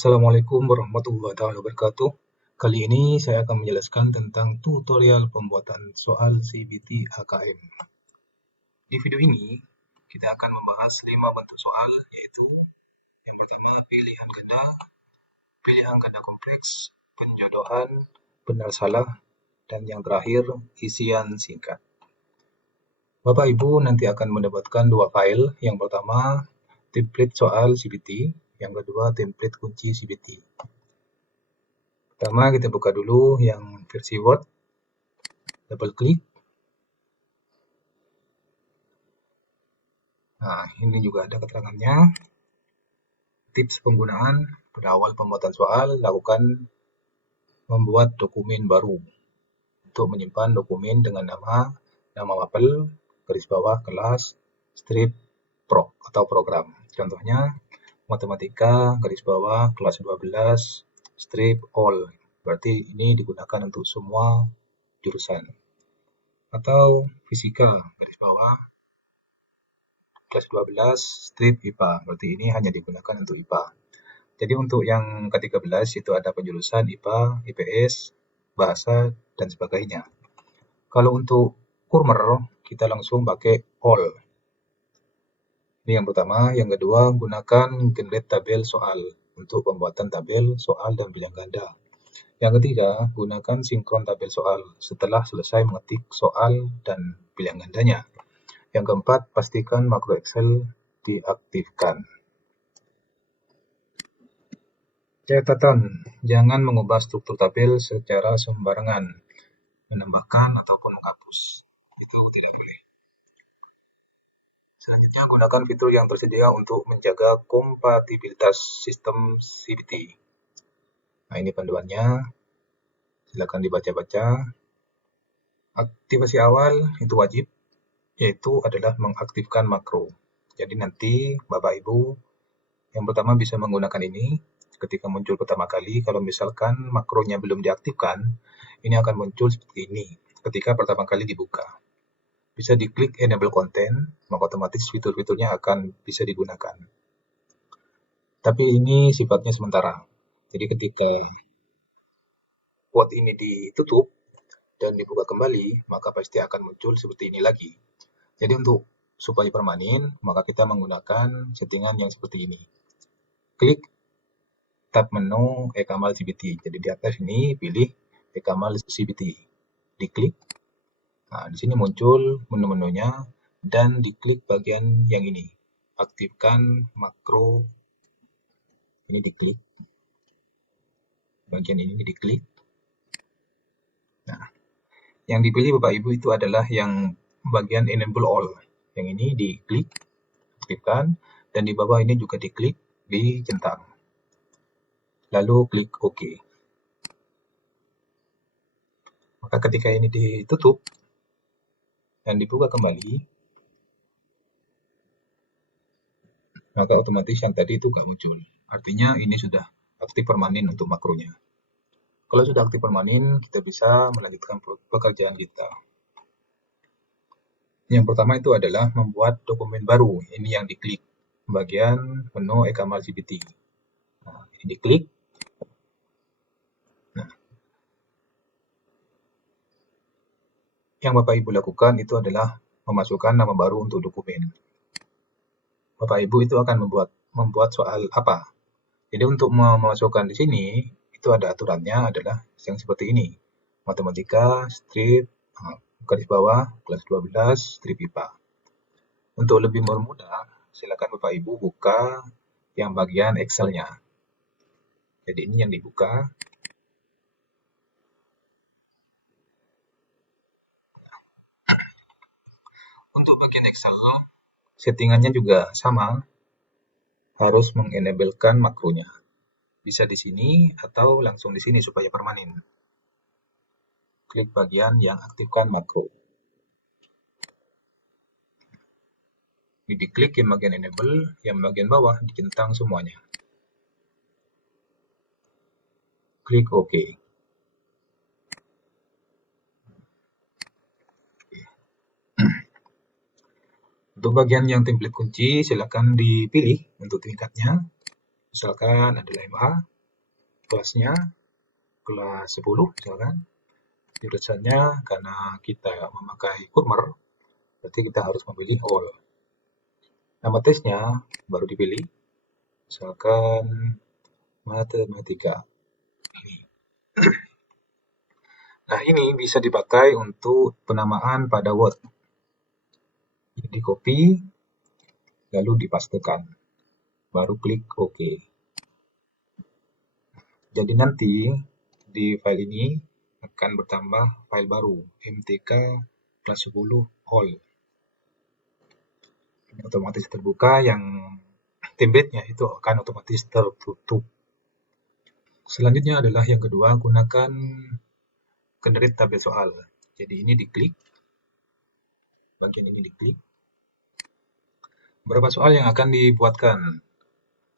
Assalamualaikum warahmatullahi wabarakatuh. Kali ini saya akan menjelaskan tentang tutorial pembuatan soal CBT AKM. Di video ini, kita akan membahas 5 bentuk soal, yaitu yang pertama pilihan ganda kompleks, penjodohan, benar salah, dan yang terakhir isian singkat. Bapak Ibu nanti akan mendapatkan 2 file. Yang pertama template soal CBT, yang kedua template kunci CBT. Pertama kita buka dulu yang versi Word, double klik. Nah, ini juga ada keterangannya. Tips penggunaan: pada awal pembuatan soal, lakukan membuat dokumen baru untuk menyimpan dokumen dengan nama mapel, garis bawah kelas, strip pro atau program. Contohnya matematika garis bawah kelas 12 strip all. Berarti ini digunakan untuk semua jurusan. Atau fisika garis bawah kelas 12 strip IPA. Berarti ini hanya digunakan untuk IPA. Jadi untuk yang ke-13 itu ada penjurusan IPA, IPS, bahasa, dan sebagainya. Kalau untuk kurmer, kita langsung pakai all. Ini yang pertama. Yang kedua, gunakan generate tabel soal untuk pembuatan tabel, soal, dan pilihan ganda. Yang ketiga, gunakan sinkron tabel soal setelah selesai mengetik soal dan pilihan gandanya. Yang keempat, pastikan makro Excel diaktifkan. Catatan, jangan mengubah struktur tabel secara sembarangan, menambahkan ataupun menghapus. Itu tidak boleh. Selanjutnya, gunakan fitur yang tersedia untuk menjaga kompatibilitas sistem CBT. Nah, ini panduannya. Silakan dibaca-baca. Aktivasi awal itu wajib, yaitu adalah mengaktifkan makro. Jadi nanti Bapak Ibu yang pertama bisa menggunakan ini ketika muncul pertama kali. Kalau misalkan makronya belum diaktifkan, ini akan muncul seperti ini ketika pertama kali dibuka. Bisa diklik enable content, maka otomatis fitur-fiturnya akan bisa digunakan. Tapi ini sifatnya sementara. Jadi ketika quote ini ditutup dan dibuka kembali, maka pasti akan muncul seperti ini lagi. Jadi untuk supaya permanen, maka kita menggunakan settingan yang seperti ini. Klik tab menu Ekamal CBT. Jadi di atas ini pilih Ekamal CBT. Diklik. Nah, di sini muncul menu-menunya dan diklik bagian yang ini. Aktifkan makro. Ini diklik. Bagian ini diklik. Nah, yang dipilih Bapak Ibu itu adalah yang bagian enable all. Yang ini diklik, aktifkan, dan di bawah ini juga diklik, dicentang. Lalu klik OK. Maka ketika ini ditutup dan dibuka kembali, maka otomatis yang tadi itu nggak muncul. Artinya ini sudah aktif permanen untuk makronya. Kalau sudah aktif permanen, kita bisa melanjutkan pekerjaan kita. Yang pertama itu adalah membuat dokumen baru. Ini yang diklik bagian menu Ekamal CBT. Nah, ini diklik. Nah, yang Bapak Ibu lakukan itu adalah memasukkan nama baru untuk dokumen. Bapak Ibu itu akan membuat soal apa? Jadi untuk memasukkan di sini itu ada aturannya adalah yang seperti ini. Matematika strip garis bawah kelas 12 strip IPA. Untuk lebih mempermudah, silakan Bapak Ibu buka yang bagian Excel-nya. Jadi ini yang dibuka. Untuk bagian Excel, settingannya juga sama. Harus mengenablekan makronya. Bisa di sini atau langsung di sini supaya permanen. Klik bagian yang aktifkan makro. Ini diklik yang bagian enable, yang bagian bawah dicentang semuanya. Klik OK. Untuk bagian yang template kunci, silakan dipilih untuk tingkatnya. Misalkan adalah MA, kelasnya kelas 10 misalkan. Jurusannya karena kita memakai Kurmer, berarti kita harus memilih all. Nama tesnya baru dipilih, misalkan matematika. Ini. Nah, ini bisa dipakai untuk penamaan pada Word. Di copy, lalu dipastekan. Baru klik OK. Jadi nanti di file ini akan bertambah file baru, MTK kelas 10 all. Ini otomatis terbuka, yang template-nya itu akan otomatis tertutup. Selanjutnya adalah yang kedua, gunakan generate tabel soal. Jadi ini diklik, bagian ini diklik. Berapa soal yang akan dibuatkan?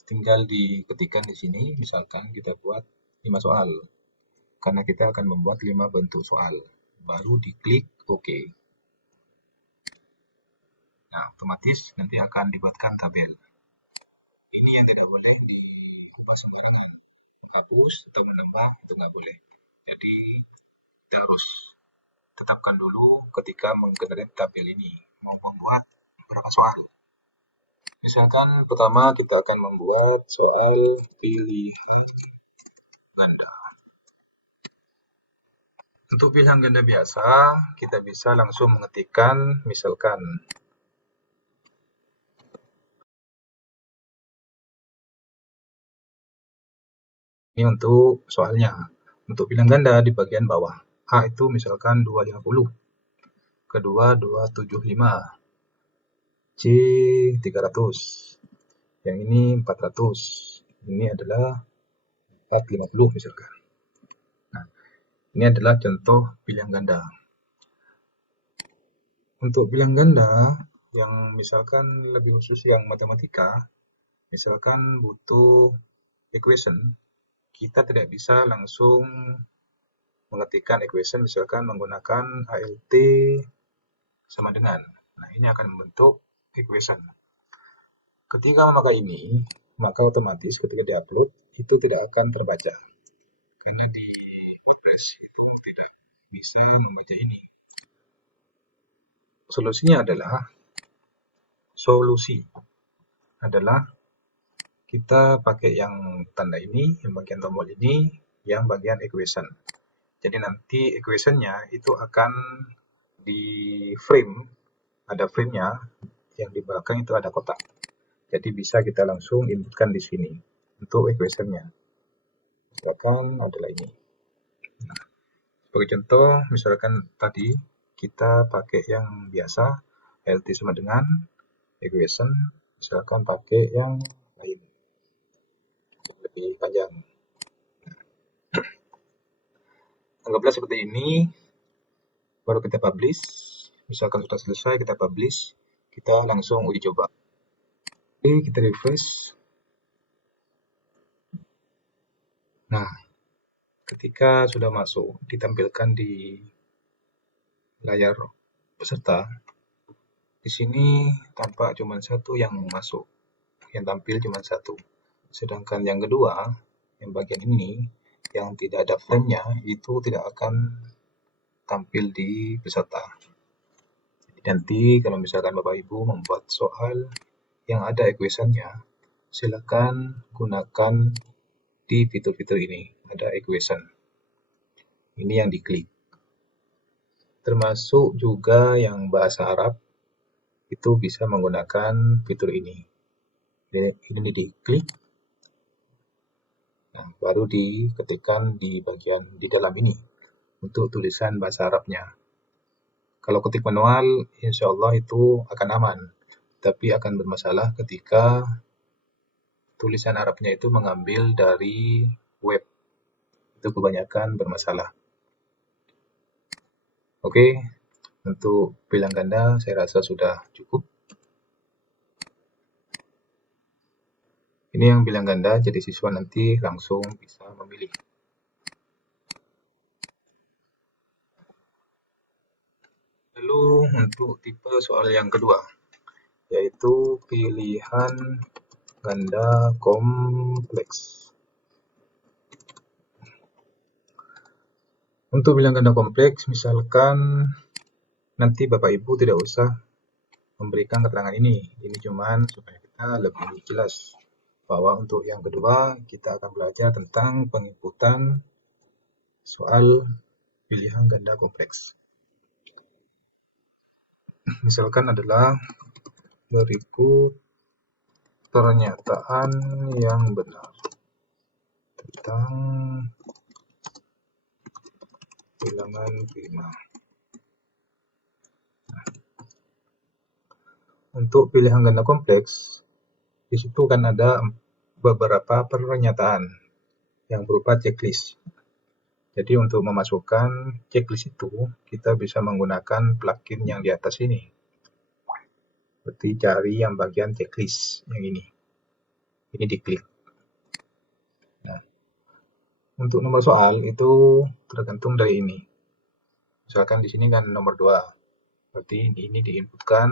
Tinggal diketikkan di sini, misalkan kita buat 5 soal. Karena kita akan membuat 5 bentuk soal. Baru diklik OK. Nah, otomatis nanti akan dibuatkan tabel. Ini yang tidak boleh diubah sembarangan. Menghapus atau menambah itu nggak boleh. Jadi kita harus tetapkan dulu ketika menggenerate tabel ini mau membuat berapa soal. Misalkan pertama kita akan membuat soal pilihan ganda. Untuk pilihan ganda biasa, kita bisa langsung mengetikkan misalkan ini untuk soalnya. Untuk pilihan ganda di bagian bawah. A itu misalkan 250. Kedua 275. C 300. Yang ini 400. Ini adalah 450 misalkan. Nah, ini adalah contoh pilihan ganda. Untuk pilihan ganda yang misalkan lebih khusus yang matematika, misalkan butuh equation, kita tidak bisa langsung mengetikkan equation misalkan menggunakan ALT sama dengan. Nah, ini akan membentuk equation. Ketika memakai ini, maka otomatis ketika diupload itu tidak akan terbaca. Karena di refresh itu tidak bisa membaca ini. Solusinya adalah kita pakai yang tanda ini, yang bagian tombol ini, yang bagian equation. Jadi nanti equation-nya itu akan di frame, ada frame-nya, yang di belakang itu ada kotak. Jadi bisa kita langsung inputkan di sini untuk equation-nya. Misalkan adalah ini. Nah, sebagai contoh, misalkan tadi kita pakai yang biasa, LT sama dengan equation, misalkan pakai yang lain, lebih panjang. Anggaplah seperti ini, baru kita publish. Misalkan sudah selesai, kita publish, kita langsung uji coba. Oke, kita refresh. Nah, ketika sudah masuk, ditampilkan di layar peserta, di sini tampak cuma satu yang masuk, yang tampil cuma satu. Sedangkan yang kedua, yang bagian ini, yang tidak ada frame-nya, itu tidak akan tampil di peserta. Jadi nanti kalau misalkan Bapak Ibu membuat soal yang ada equation-nya, silakan gunakan di fitur-fitur ini, ada equation. Ini yang diklik. Termasuk juga yang bahasa Arab, itu bisa menggunakan fitur ini. Ini diklik. Nah, baru diketikkan di bagian di dalam ini untuk tulisan bahasa Arabnya. Kalau ketik manual, insya Allah itu akan aman, tapi akan bermasalah ketika tulisan Arabnya itu mengambil dari web. Itu kebanyakan bermasalah. Oke, untuk pilihan ganda saya rasa sudah cukup. Ini yang bilang ganda, jadi siswa nanti langsung bisa memilih. Lalu untuk tipe soal yang kedua, yaitu pilihan ganda kompleks. Untuk bilangan ganda kompleks, misalkan nanti Bapak Ibu tidak usah memberikan keterangan ini cuman supaya kita lebih jelas bahwa untuk yang kedua kita akan belajar tentang penginputan soal pilihan ganda kompleks. Misalkan adalah berikut pernyataan yang benar tentang bilangan prima. Untuk pilihan ganda kompleks, di situ kan ada beberapa pernyataan yang berupa checklist. Jadi untuk memasukkan checklist itu, kita bisa menggunakan plugin yang di atas ini. Seperti cari yang bagian checklist yang ini. Ini diklik. Nah, untuk nomor soal itu tergantung dari ini. Misalkan di sini kan nomor 2. Berarti ini diinputkan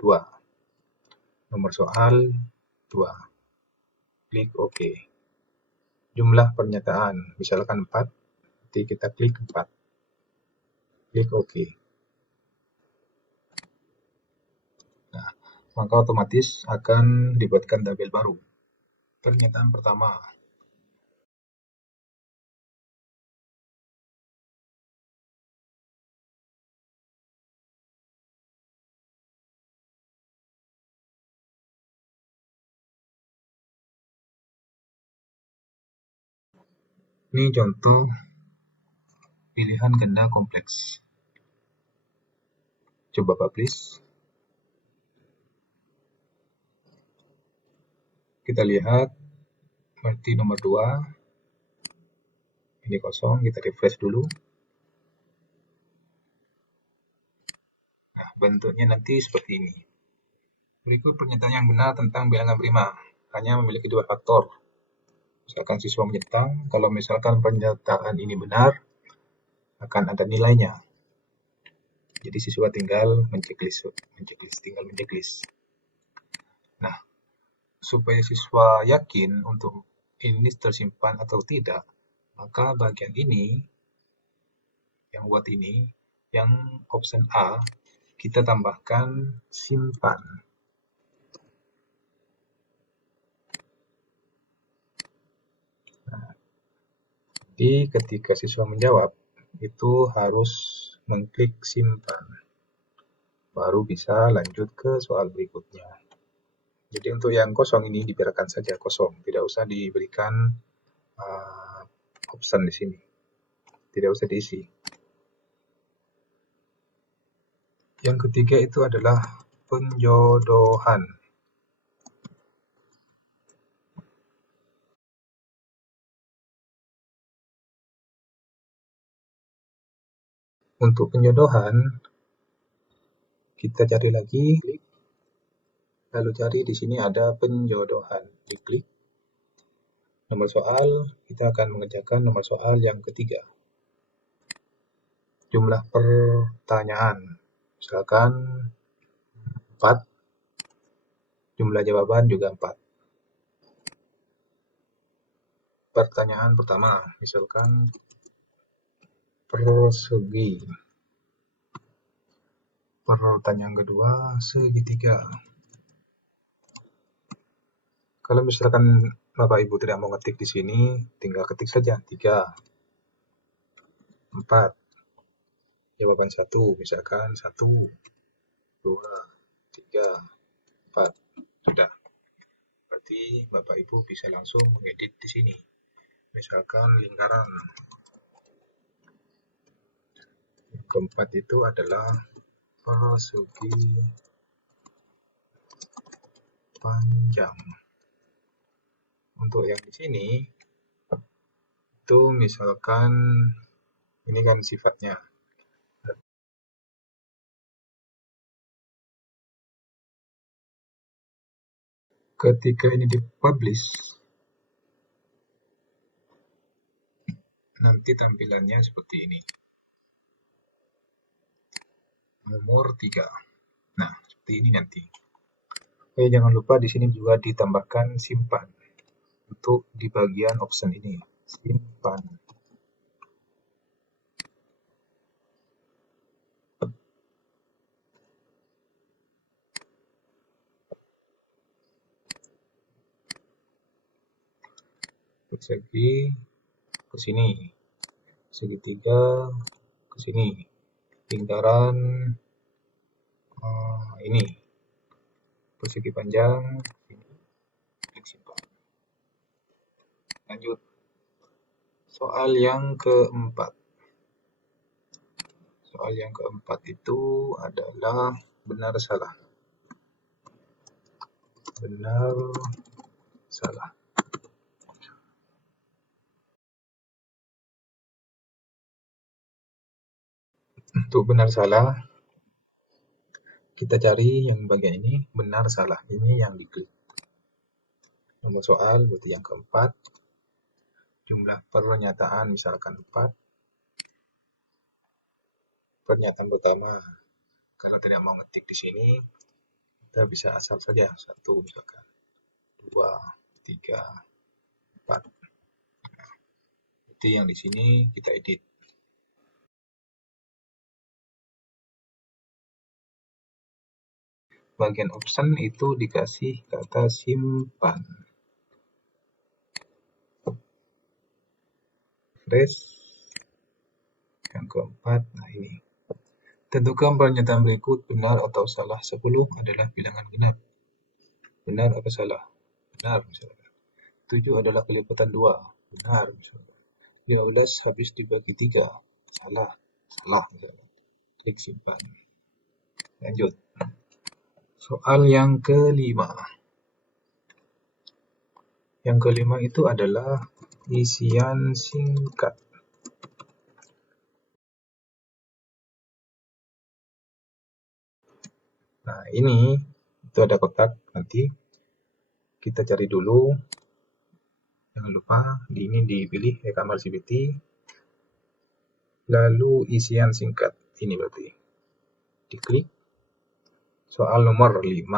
2. Nomor soal 2. Klik OK. Jumlah pernyataan misalkan 4. Berarti kita klik 4. Klik OK. Nah, maka otomatis akan dibuatkan tabel baru. Pernyataan pertama. Ini contoh pilihan ganda kompleks. Coba publish. Kita lihat berarti nomor 2 ini kosong, kita refresh dulu. Nah, bentuknya nanti seperti ini. Berikut pernyataan yang benar tentang bilangan prima. Hanya memiliki 2 faktor. Misalkan siswa menyetang, kalau misalkan pernyataan ini benar, akan ada nilainya. Jadi siswa tinggal menceklis. Nah, supaya siswa yakin untuk ini tersimpan atau tidak, maka bagian ini, yang buat ini, yang option A, kita tambahkan simpan. Nah, jadi ketika siswa menjawab, itu harus mengklik simpan. Baru bisa lanjut ke soal berikutnya. Jadi untuk yang kosong ini dibiarkan saja kosong, tidak usah diberikan option di sini, tidak usah diisi. Yang ketiga itu adalah penjodohan. Untuk penjodohan, kita cari lagi, lalu cari di sini ada penjodohan, diklik. Nomor soal, kita akan mengerjakan nomor soal yang ketiga. Jumlah pertanyaan, misalkan 4, jumlah jawaban juga 4. Pertanyaan pertama, misalkan persegi. Pertanyaan kedua, segitiga. Kalau misalkan Bapak Ibu tidak mau ngetik di sini, tinggal ketik saja 3, 4. Jawaban 1, misalkan 1, 2, 3, 4. Sudah. Berarti Bapak Ibu bisa langsung mengedit di sini. Misalkan lingkaran. Yang keempat itu adalah persegi panjang. Untuk yang di sini itu misalkan ini kan sifatnya. Ketika ini dipublish, nanti tampilannya seperti ini. Nomor 3. Nah, seperti ini nanti. Oke, jangan lupa di sini juga ditambahkan simpan. Untuk di bagian option ini, simpan. segi ke sini, segitiga ke sini, lingkaran ini persegi panjang ini, klik simpan. Lanjut soal yang keempat. Soal yang keempat itu adalah benar salah. Benar salah. Untuk benar salah, kita cari yang bagian ini, benar salah. Ini yang diklik. Nomor soal berarti yang keempat. Jumlah pernyataan misalkan 4. Pernyataan pertama, kalau tidak mau ngetik di sini, kita bisa asal saja 1 misalkan, 2, 3, 4. Itu yang di sini kita edit. Bagian option itu dikasih kata simpan. Refresh. Yang keempat, nah ini. Tentukan pernyataan berikut benar atau salah. 10 adalah bilangan genap. Benar atau salah? Benar misalkan. 7 adalah kelipatan 2. Benar misalkan. 15 habis dibagi 3. Salah. Salah misalkan. Klik simpan. Lanjut. Soal yang kelima. Yang kelima itu adalah isian singkat. Nah, ini itu ada kotak, nanti kita cari dulu. Jangan lupa ini dipilih gambar CBT. Lalu isian singkat. Ini berarti. Diklik. Soal nomor 5.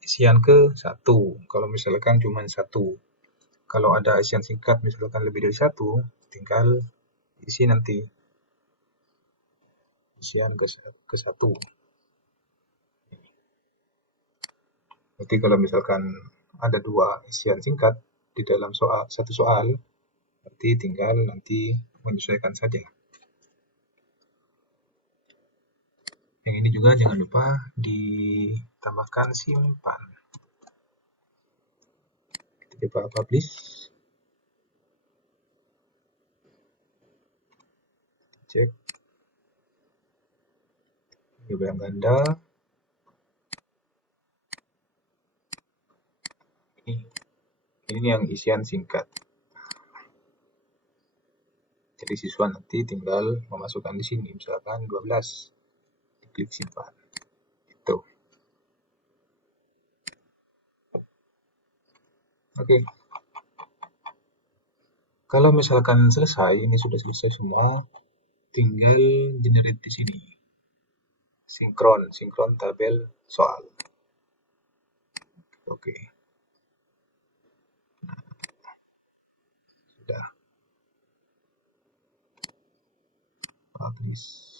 Isian ke 1. Kalau misalkan cuma 1. Kalau ada isian singkat misalkan lebih dari 1, tinggal isi nanti. Isian ke 1. Jadi kalau misalkan ada 2 isian singkat di dalam satu soal, berarti tinggal nanti menyesuaikan saja. Yang ini juga jangan lupa ditambahkan simpan. Kita coba publish. Cek. Bilangan ganda. Ini yang isian singkat. Jadi siswa nanti tinggal memasukkan di sini, misalkan 12. Klik simpan. Itu. Oke. Kalau misalkan selesai, ini sudah selesai semua, tinggal generate di sini. Sinkron tabel soal. Oke. Sudah. Bagus.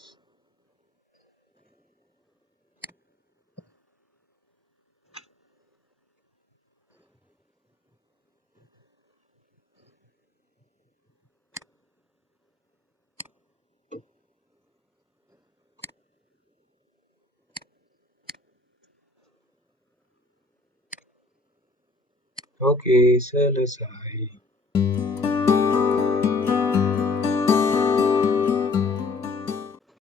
Oke, selesai.